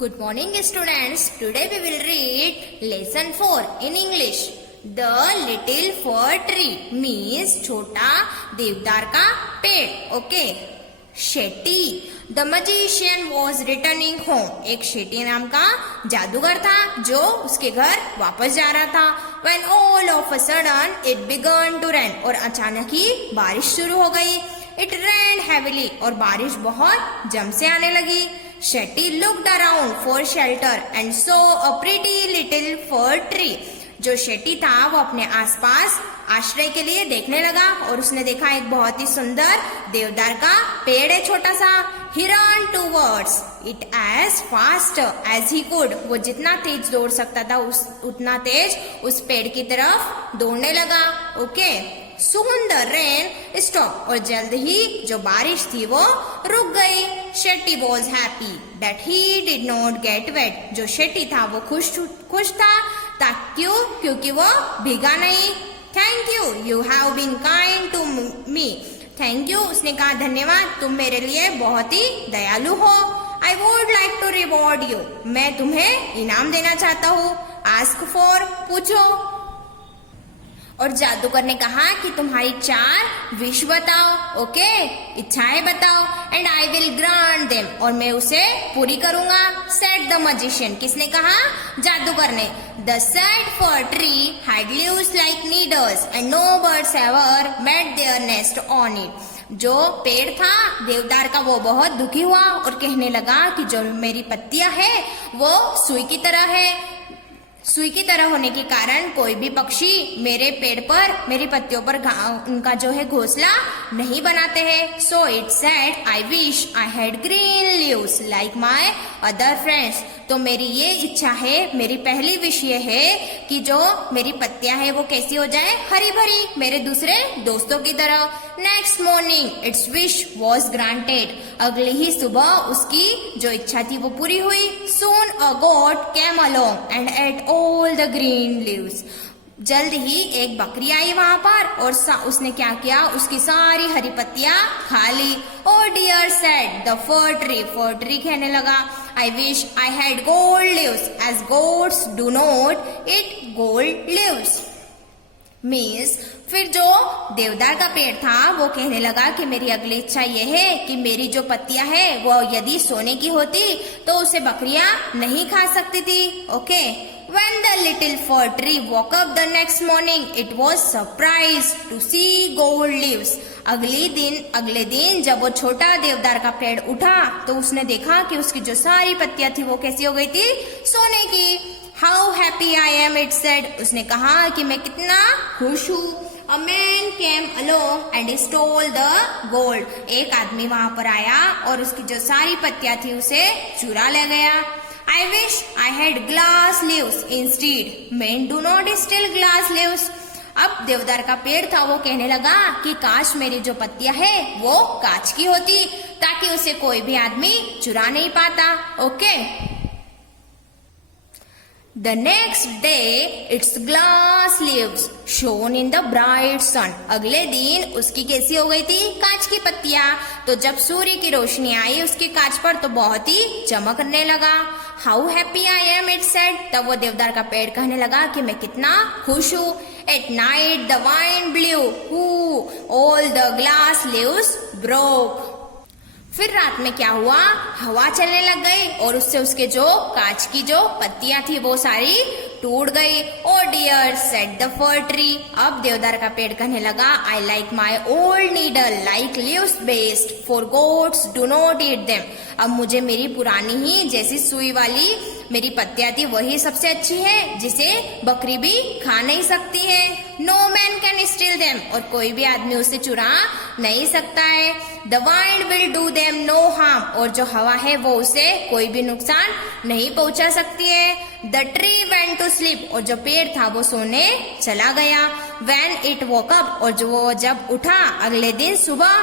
Good morning, students. Today we will read lesson 4 in English. The little fir tree means छोटा देवदार का पेड़. Okay. Shetty. The magician was returning home. एक शेटी नाम का जादूगर था जो उसके घर वापस जा रहा था. When all of a sudden it began to rain. और अचानक ही बारिश शुरू हो गई. It rained heavily. और बारिश बहुत जम से आने लगी. Shetty looked around for shelter and saw a pretty little fir tree. जो शेटी था वो अपने आसपास आश्रय के लिए देखने लगा और उसने देखा एक बहुत ही सुंदर देवदार का पेड़ है छोटा सा. He ran towards it as fast as he could. वो जितना तेज दौड़ सकता था उतना तेज उस पेड़ की तरफ दौड़ने लगा. Okay. Soon the rain stopped. और जल्द ही जो बारिश थी वो रुक गई. Shetty was happy that he did not get wet. जो शेटी था वो खुश था क्योंकि वो भीगा नहीं. Thank you, you have been kind to me. Thank you, उसने कहा धन्यवाद, तुम मेरे लिए बहुत ही दयालु हो. I would like to reward you. मैं तुम्हें इनाम देना चाहता हूँ. Ask for, पूछो. और जादूगर ने कहा कि तुम्हारी 4 विश बताओ. ओके, इच्छाएं बताओ. And I will grant them. और मैं उसे पूरी करूंगा. Said the magician. किसने कहा? जादूगर ने. The sad fir tree had leaves like needles and no birds ever made their nest on it. जो पेड़ था देवदार का वो बहुत दुखी हुआ और कहने लगा कि जो मेरी पत्तियां है वो सुई की तरह है. सुई की तरह होने के कारण कोई भी पक्षी मेरे पेड़ पर मेरी पत्तियों पर उनका जो है घोंसला नहीं बनाते हैं. So it said I wish I had green leaves like my other friends. तो मेरी ये इच्छा है, मेरी पहली विश ये है कि जो मेरी पत्तियां हैं वो कैसी हो जाए, हरी भरी मेरे दूसरे दोस्तों की तरह. Next morning it's wish was granted. अगली ही सुबह उसकी जो इच्छा थी वो पूरी हुई. Soon a goat came along and ate all the green leaves. जल्द ही एक बकरी आई वहां पर और उसने क्या किया, उसकी सारी हरी पत्तियां खा ली. Oh dear said the fir tree कहने लगा I wish I had gold leaves as goats do not eat gold leaves. Means फिर जो देवदार का पेड़ था वो कहने लगा कि मेरी अगली इच्छा ये है कि मेरी जो पत्तियां है वो यदि सोने की होती तो उसे बकरियां नहीं खा सकती थी. Okay. When the little fir tree woke up the next morning, it was surprised to see gold leaves. अगले दिन जब वो छोटा देवदार का पेड़ उठा तो उसने देखा कि उसकी जो सारी पत्तियां थी वो कैसी हो गई थी, सोने की. How happy I am, it said. उसने कहा कि मैं कितना खुश हूँ. A man came along and stole the gold. एक आदमी वहां पर आया और उसकी जो सारी पत्तियां थी उसे चुरा ले गया. I wish I had glass leaves instead. Men do not steal glass leaves. अब देवदार का पेड़ था वो कहने लगा कि काश मेरी जो पत्तियां है वो कांच की होती ताकि उसे कोई भी आदमी चुरा नहीं पाता. Okay. The next day, its glass leaves shone in the bright sun. अगले दिन उसकी कैसी हो गई थी, कांच की पत्तियां. तो जब सूर्य की रोशनी आई उसके कांच पर तो बहुत ही चमकने लगा. How happy I am, it said. तब वो देवदार का पेड़ कहने लगा कि मैं कितना खुश हूँ. At night the wind blew, all the glass leaves broke. फिर रात में क्या हुआ, हवा चलने लग गई और उससे उसके जो कांच की जो पत्तियां थी वो सारी टूट गई. ओ dear said the fir tree. अब देवदार का पेड़ कहने लगा I like my old needle like leaves best for goats do not eat them. अब मुझे मेरी पुरानी ही जैसी सुई वाली मेरी पत्तियां थी वही सबसे अच्छी है जिसे बकरी भी खा नहीं सकती है. No man can steal them. और कोई भी आदमी उसे चुरा नहीं सकता है. The wind will do them no harm. और जो हवा है वो उसे कोई भी नुकसान नहीं पहुंचा सकती है. The tree went to sleep. और जो पेड़ था वो सोने चला गया. When it woke up. और जो वो जब उठा अगले दिन सुबह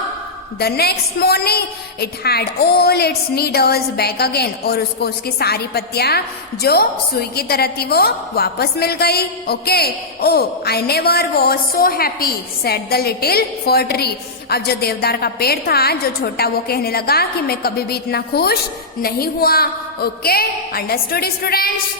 the next morning it had all its needles back again, और उसको उसकी सारी पत्तियां जो सुई की तरह थी वो वापस मिल गई. Okay. Oh I never was so happy said the little fir tree. अब जो देवदार का पेड़ था जो छोटा, वो कहने लगा कि मैं कभी भी इतना खुश नहीं हुआ. Okay, understood students?